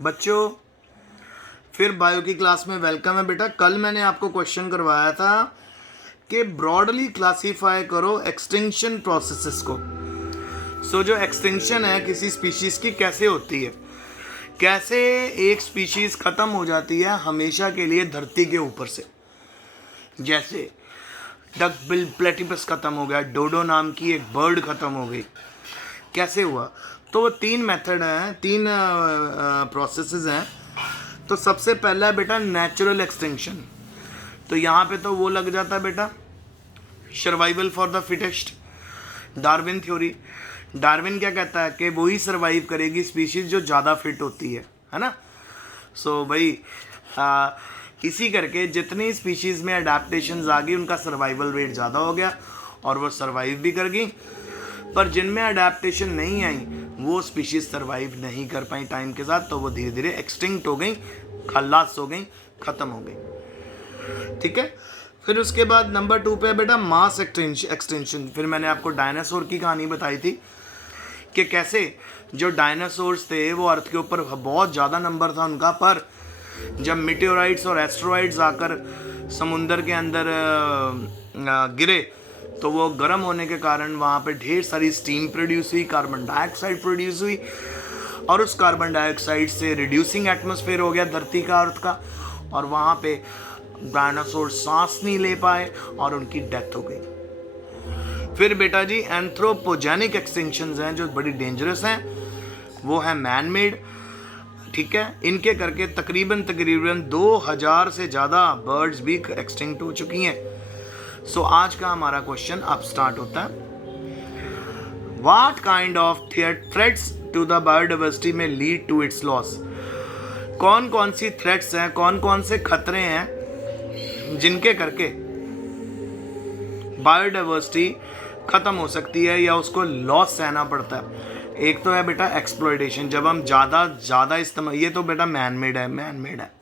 बच्चों फिर बायो की क्लास में वेलकम है बेटा। कल मैंने आपको क्वेश्चन करवाया था कि ब्रॉडली क्लासीफाई करो एक्सटिंक्शन प्रोसेसेस को। जो एक्सटिंक्शन है किसी स्पीशीज़ की कैसे होती है, कैसे एक स्पीशीज़ ख़त्म हो जाती है हमेशा के लिए धरती के ऊपर से। जैसे डक बिल प्लेटिपस ख़त्म हो गया, डोडो नाम की एक बर्ड ख़त्म हो गई। कैसे हुआ? तो वो 3 मेथड हैं, 3 प्रोसेसेस हैं। तो सबसे पहला है बेटा नेचुरल एक्सटिंक्शन। तो यहाँ पे तो वो लग जाता है बेटा survival for the fittest, Darwin theory. Darwin क्या कहता है कि वही सर्वाइव करेगी स्पीशीज जो ज़्यादा फिट होती है ना। भाई इसी करके जितनी स्पीशीज़ में अडेप्टेशंस आ गई उनका सर्वाइवल रेट ज़्यादा हो गया और वो सर्वाइव भी कर गई। पर जिनमें अडेप्टेशन नहीं आई वो स्पीशीज़ सर्वाइव नहीं कर पाई टाइम के साथ, तो वो धीरे धीरे एक्सटिंक्ट हो गई, खल्लास हो गई, ख़त्म हो गई। ठीक है। फिर उसके बाद नंबर 2 पे है बेटा मास एक्सटेंशन। फिर मैंने आपको डायनासोर की कहानी बताई थी कि कैसे जो डायनासोर्स थे वो अर्थ के ऊपर बहुत ज़्यादा नंबर था उनका, पर जब मिटेओराइट्स और एस्ट्रॉइड्स आकर समुंदर के अंदर गिरे तो वो गर्म होने के कारण वहाँ पे ढेर सारी स्टीम प्रोड्यूस हुई, कार्बन डाइऑक्साइड प्रोड्यूस हुई, और उस कार्बन डाइऑक्साइड से रिड्यूसिंग एटमॉस्फेयर हो गया धरती का, अर्थ का, और वहाँ पे डायनासोर सांस नहीं ले पाए और उनकी डेथ हो गई। फिर बेटा जी एंथ्रोपोजेनिक एक्सटिंक्शंस हैं जो बड़ी डेंजरस हैं, वो है मैन मेड। ठीक है। इनके करके तकरीबन 2000 से ज़्यादा बर्ड्स भी एक्सटिंक्ट हो चुकी हैं। आज का हमारा क्वेश्चन अब स्टार्ट होता है। What kind of threats to the biodiversity में लीड टू इट्स लॉस? कौन कौन सी थ्रेट्स हैं, कौन कौन से खतरे हैं जिनके करके बायोडाइवर्सिटी खत्म हो सकती है या उसको लॉस सहना पड़ता है? एक तो है बेटा एक्सप्लॉयटेशन। जब हम ज़्यादा इस्तेमाल, ये तो बेटा मैन मेड है।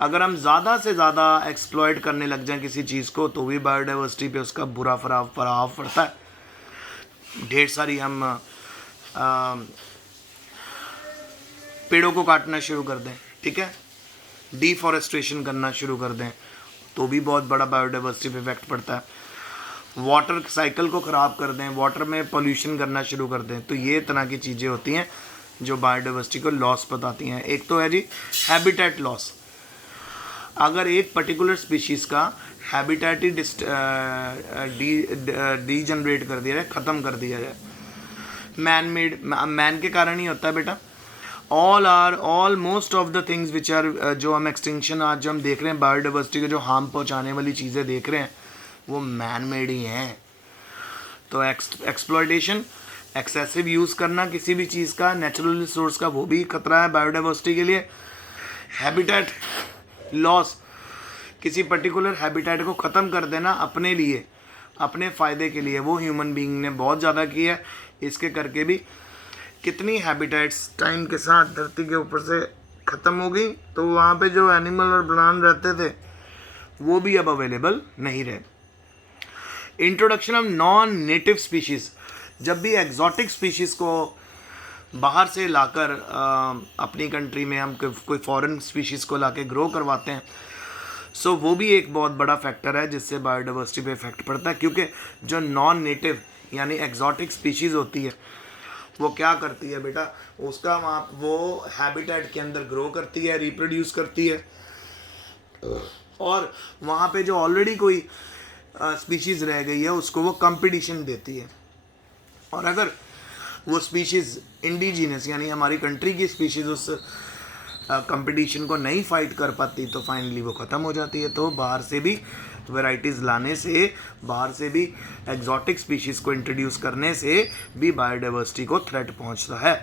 अगर हम ज़्यादा से ज़्यादा एक्सप्लॉयट करने लग जाएं किसी चीज़ को तो भी बायोडाइवर्सिटी पे उसका बुरा प्रभाव पड़ता है। ढेर सारी हम पेड़ों को काटना शुरू कर दें, ठीक है, डिफॉरेस्टेशन करना शुरू कर दें तो भी बहुत बड़ा बायोडाइवर्सिटी पे इफेक्ट पड़ता है। वाटर साइकिल को ख़राब कर दें, वाटर में पोल्यूशन करना शुरू कर दें, तो ये तरह की चीज़ें होती हैं जो बायोडाइवर्सिटी को लॉस बताती हैं। एक तो है जी हैबिटेट लॉस। अगर एक पर्टिकुलर स्पीशीज़ का हैबिटेट ही डीजनरेट कर दिया जाए, ख़त्म कर दिया जाए, मैन के कारण ही होता है बेटा। All most of the things which are, जो हम एक्सटिंक्शन आज जो हम देख रहे हैं बायोडाइवर्सिटी को जो हार्म पहुंचाने वाली चीज़ें देख रहे हैं वो मैन मेड ही हैं। तो एक्सप्लॉयटेशन, एक्सेसिव यूज़ करना किसी भी चीज़ का, नेचुरल रिसोर्स का, वो भी खतरा है बायोडाइवर्सिटी के लिए। हैबिटेट लॉस, किसी पर्टिकुलर हैबिटेट को ख़त्म कर देना अपने लिए, अपने फ़ायदे के लिए, वो ह्यूमन बीइंग ने बहुत ज़्यादा किया है। इसके करके भी कितनी हैबिटेट्स टाइम के साथ धरती के ऊपर से ख़त्म हो गई, तो वहाँ पे जो एनिमल और प्लांट रहते थे वो भी अब अवेलेबल नहीं रहे। Introduction of non native species. जब भी एग्जॉटिक स्पीशीज़ को बाहर से लाकर अपनी कंट्री में हम कोई फॉरेन स्पीशीज़ को लाके ग्रो करवाते हैं, वो भी एक बहुत बड़ा फैक्टर है जिससे बायोडाइवर्सिटी पे इफेक्ट पड़ता है। क्योंकि जो नॉन नेटिव यानी एग्जॉटिक स्पीशीज़ होती है वो क्या करती है बेटा, उसका वो हैबिटेट के अंदर ग्रो करती है, रिप्रोड्यूस करती है, और वहाँ पे जो ऑलरेडी कोई स्पीशीज़ रह गई है उसको वो कंपटीशन देती है। और अगर वो स्पीशीज़ इंडिजीनियस यानी हमारी कंट्री की स्पीशीज़ उस कंपटीशन को नहीं फाइट कर पाती तो फाइनली वो ख़त्म हो जाती है। तो बाहर से भी वैरायटीज़ लाने से, बाहर से भी एग्जॉटिक स्पीशीज़ को इंट्रोड्यूस करने से भी बायोडाइवर्सिटी को थ्रेट पहुंचता है।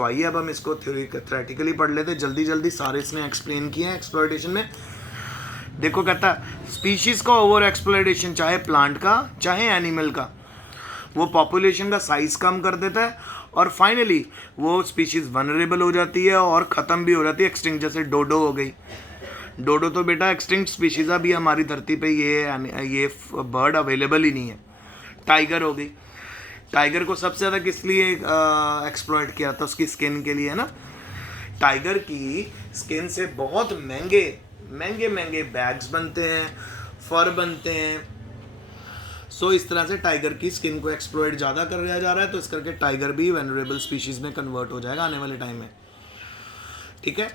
आइए अब हम इसको थ्योरेटिकली पढ़ लेते, जल्दी सारे इसने एक्सप्लेन किए हैं एक्सप्लॉयटेशन में। देखो कहता है स्पीशीज़ का ओवर एक्सप्लॉयटेशन, चाहे प्लांट का चाहे एनिमल का, वो पॉपुलेशन का साइज़ कम कर देता है और फाइनली वो स्पीशीज़ वनरेबल हो जाती है और ख़त्म भी हो जाती है, एक्सटिंक्ट। जैसे डोडो हो गई, डोडो तो बेटा एक्सटिंक्ट स्पीशीज़ अभी हमारी धरती पे ये बर्ड अवेलेबल ही नहीं है। टाइगर हो गई, टाइगर को सबसे ज़्यादा किस लिए एक्सप्लॉइट किया था? उसकी स्किन के लिए, है ना। टाइगर की स्किन से बहुत महंगे महंगे महंगे बैग्स बनते हैं, फर बनते हैं। सो इस तरह से टाइगर की स्किन को एक्सप्लॉइट ज़्यादा कर दिया जा रहा है, तो इस करके टाइगर भी वेनरेबल स्पीशीज़ में कन्वर्ट हो जाएगा आने वाले टाइम में। ठीक है,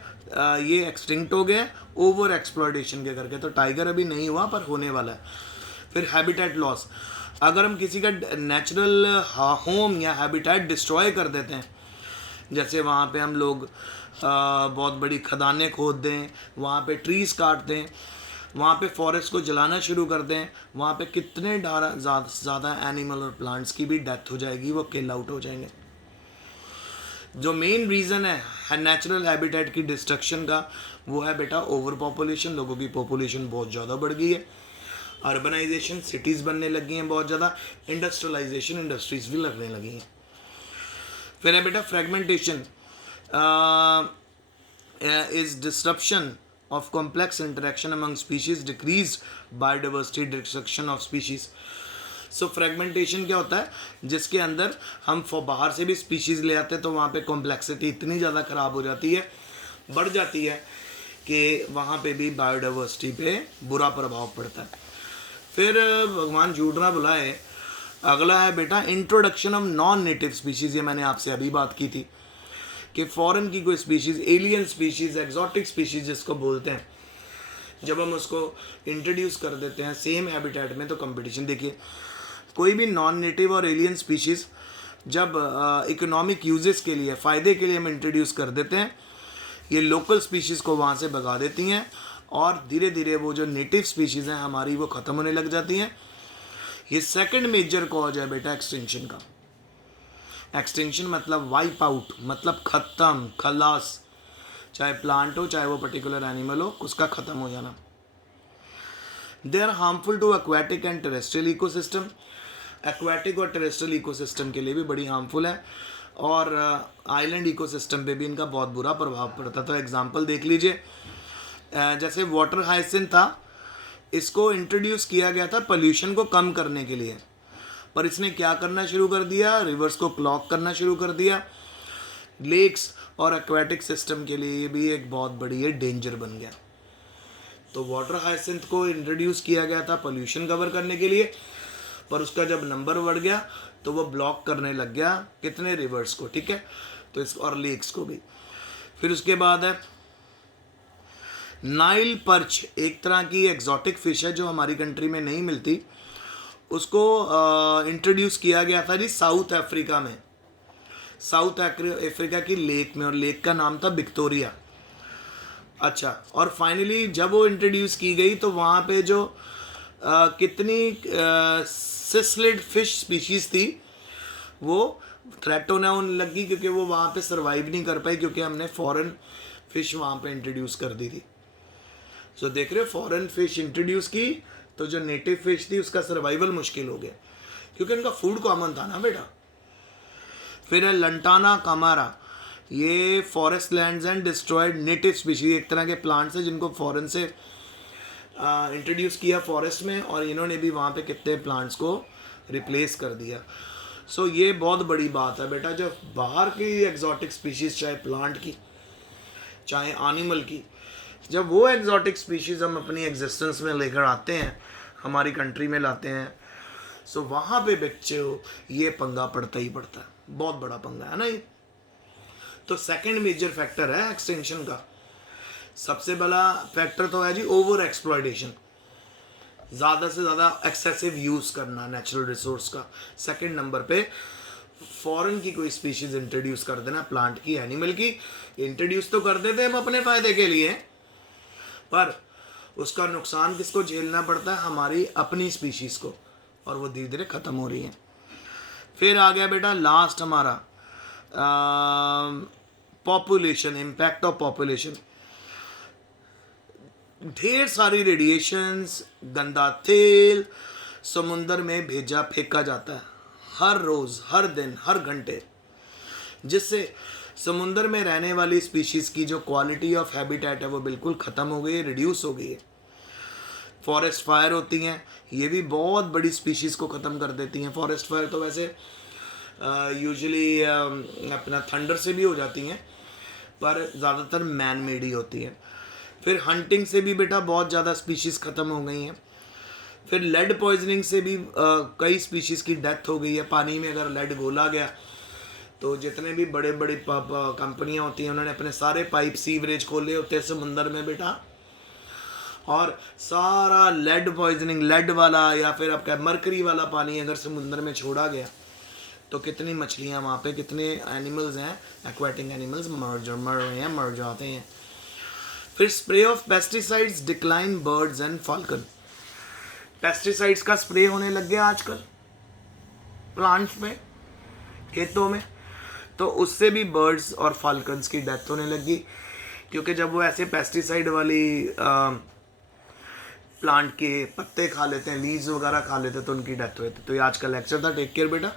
ये एक्सटिंक्ट हो गया ओवर एक्सप्लॉइटेशन के करके, तो टाइगर अभी नहीं हुआ पर होने वाला है। फिर हैबिटेट लॉस, अगर हम किसी का नेचुरल होम या हैबिटेट डिस्ट्रॉय कर देते हैं, जैसे वहाँ पे हम लोग बहुत बड़ी खदानें खोद दें, वहाँ पे ट्रीज़ काट दें, वहाँ पे फॉरेस्ट को जलाना शुरू कर दें, वहाँ पे कितने ज़्यादा एनिमल और प्लांट्स की भी डेथ हो जाएगी, वो किल आउट हो जाएंगे। जो मेन रीज़न है नेचुरल हैबिटेट की डिस्ट्रक्शन का, वो है बेटा ओवर पॉपुलेशन। लोगों की पॉपुलेशन बहुत ज़्यादा बढ़ गई है, अर्बनाइजेशन, सिटीज़ बनने लगी हैं बहुत ज़्यादा, इंडस्ट्रियलाइजेशन, इंडस्ट्रीज़ भी लगने लगी हैं। फिर है बेटा fragmentation is disruption of complex interaction among species, decreased biodiversity, destruction of species. So fragmentation क्या होता है, जिसके अंदर हम बाहर से भी species ले आते हैं, तो वहाँ पे complexity इतनी ज़्यादा ख़राब हो जाती है, बढ़ जाती है कि वहाँ पे भी बायोडाइवर्सिटी पे बुरा प्रभाव पड़ता है। फिर भगवान झूठ ना बुलाए, अगला है बेटा introduction of non native species. ये मैंने आपसे अभी बात की थी कि फॉरेन की कोई species, alien species, exotic species जिसको बोलते हैं, जब हम उसको इंट्रोड्यूस कर देते हैं सेम हैबिटेट में, तो कंपटीशन देखिए, कोई भी नॉन नेटिव और एलियन स्पीशीज़ जब इकोनॉमिक यूजेस के लिए, फ़ायदे के लिए हम इंट्रोड्यूस कर देते हैं, ये लोकल स्पीशीज़ को वहाँ से भगा देती हैं और धीरे धीरे वो जो नेटिव स्पीशीज़ हैं हमारी, वो ख़त्म होने लग जाती हैं। ये सेकंड मेजर कॉज है बेटा एक्सटिंक्शन का। एक्सटिंक्शन मतलब वाइप आउट, मतलब ख़त्म, खलास, चाहे प्लांट हो चाहे वो पर्टिकुलर एनिमल हो, उसका ख़त्म हो जाना। They are harmful to aquatic and terrestrial ecosystem. Aquatic और टेरेस्ट्रियल इकोसिस्टम के लिए भी बड़ी हार्मफुल है, और आइलैंड इकोसिस्टम पे भी इनका बहुत बुरा प्रभाव पड़ता है। तो एग्जांपल देख लीजिए, जैसे वाटर हाइसिंथ था, इसको इंट्रोड्यूस किया गया था पोल्यूशन को कम करने के लिए, पर इसने क्या करना शुरू कर दिया, रिवर्स को क्लॉग करना शुरू कर दिया। लेक्स और एक्वाटिक सिस्टम के लिए ये भी एक बहुत बड़ी ये डेंजर बन गया। तो वाटर हाइसिंथ को इंट्रोड्यूस किया गया था पोल्यूशन कवर करने के लिए, पर उसका जब नंबर बढ़ गया तो वो ब्लॉक करने लग गया कितने रिवर्स को, ठीक है, तो इस और लेक्स को भी। फिर उसके बाद है नाइल पर्च, एक तरह की एक्जॉटिक फिश है जो हमारी कंट्री में नहीं मिलती, उसको इंट्रोड्यूस किया गया था जी साउथ अफ्रीका में, साउथ अफ्रीका की लेक में, और लेक का नाम था विक्टोरिया। अच्छा, और फाइनली जब वो इंट्रोड्यूस की गई तो वहाँ पे जो कितनी सिस्लिड फिश स्पीशीज़ थी वो थ्रेट होने लगी, क्योंकि वो वहाँ पे सरवाइव नहीं कर पाई, क्योंकि हमने फॉरेन फिश वहाँ पे इंट्रोड्यूस कर दी थी। सो देख रहे हो, फॉरेन फिश इंट्रोड्यूस की तो जो नेटिव फिश थी उसका सर्वाइवल मुश्किल हो गया, क्योंकि उनका फूड कॉमन था ना बेटा। फिर है लंटाना कामारा, ये forest lands and destroyed native species, एक तरह के प्लांट्स हैं जिनको फॉरेन से इंट्रोड्यूस किया फॉरेस्ट में, और इन्होंने भी वहाँ पे कितने प्लांट्स को रिप्लेस कर दिया। सो ये बहुत बड़ी बात है बेटा, जो बाहर की एग्जॉटिक स्पीशीज़, चाहे प्लांट की चाहे एनिमल की, जब वो एग्जॉटिक स्पीशीज़ हम अपनी एग्जिस्टेंस में लेकर आते हैं, हमारी कंट्री में लाते हैं, सो वहाँ पे बच्चे हो ये पंगा पड़ता ही पड़ता है, बहुत बड़ा पंगा है ना ये। तो सेकंड मेजर फैक्टर है एक्सटिंक्शन का। सबसे बड़ा फैक्टर तो है जी ओवर एक्सप्लॉयटेशन, ज़्यादा से ज़्यादा एक्सेसिव यूज़ करना नेचुरल रिसोर्स का। सेकंड नंबर पे फॉरेन की कोई स्पीशीज़ इंट्रोड्यूस कर देना, प्लांट की, एनिमल की, इंट्रोड्यूस तो कर देते हैं हम अपने फ़ायदे के लिए, पर उसका नुकसान किसको झेलना पड़ता है, हमारी अपनी स्पीशीज़ को, और वो धीरे धीरे ख़त्म हो रही है। फिर आ गया बेटा लास्ट हमारा पॉपुलेशन, इम्पैक्ट ऑफ पॉपुलेशन। ढेर सारी रेडिएशंस, गंदा तेल समुंदर में भेजा फेंका जाता है हर रोज़, हर दिन, हर घंटे, जिससे समुंदर में रहने वाली स्पीशीज़ की जो क्वालिटी ऑफ हैबिटेट है वो बिल्कुल ख़त्म हो गई है, रिड्यूस हो गई है। फॉरेस्ट फायर होती हैं, ये भी बहुत बड़ी स्पीशीज़ को ख़त्म कर देती हैं। फॉरेस्ट फायर तो वैसे यूजुअली अपना थंडर से भी हो जाती हैं, पर ज़्यादातर मैन मेड ही होती है। फिर हंटिंग से भी बेटा बहुत ज़्यादा स्पीशीज़ ख़त्म हो गई हैं। फिर लेड पॉइजनिंग से भी कई स्पीशीज़ की डेथ हो गई है। पानी में अगर लेड घोला गया तो जितने भी बड़े बड़े कंपनियां होती हैं उन्होंने अपने सारे पाइप सीवरेज खोले होते हैं समुंदर में बेटा, और सारा लेड पॉइजनिंग, लेड वाला या फिर आपका मरकरी वाला पानी अगर समुंदर में छोड़ा गया तो कितनी मछलियाँ वहाँ पे, कितने एनिमल्स हैं, एक्वाटिक एनिमल्स मर रहे हैं, मर जाते हैं। फिर spray of pesticides decline birds and falcon. Pesticides का स्प्रे होने लग गया आजकल प्लांट्स में, खेतों में, तो उससे भी बर्ड्स और फाल्कन्स की डेथ होने लगी, क्योंकि जब वो ऐसे पेस्टिसाइड वाली प्लांट के पत्ते खा लेते हैं, लीव्स वगैरह खा लेते हैं, तो उनकी डेथ हो जाती है। तो ये आज का लेक्चर था। टेक केयर बेटा।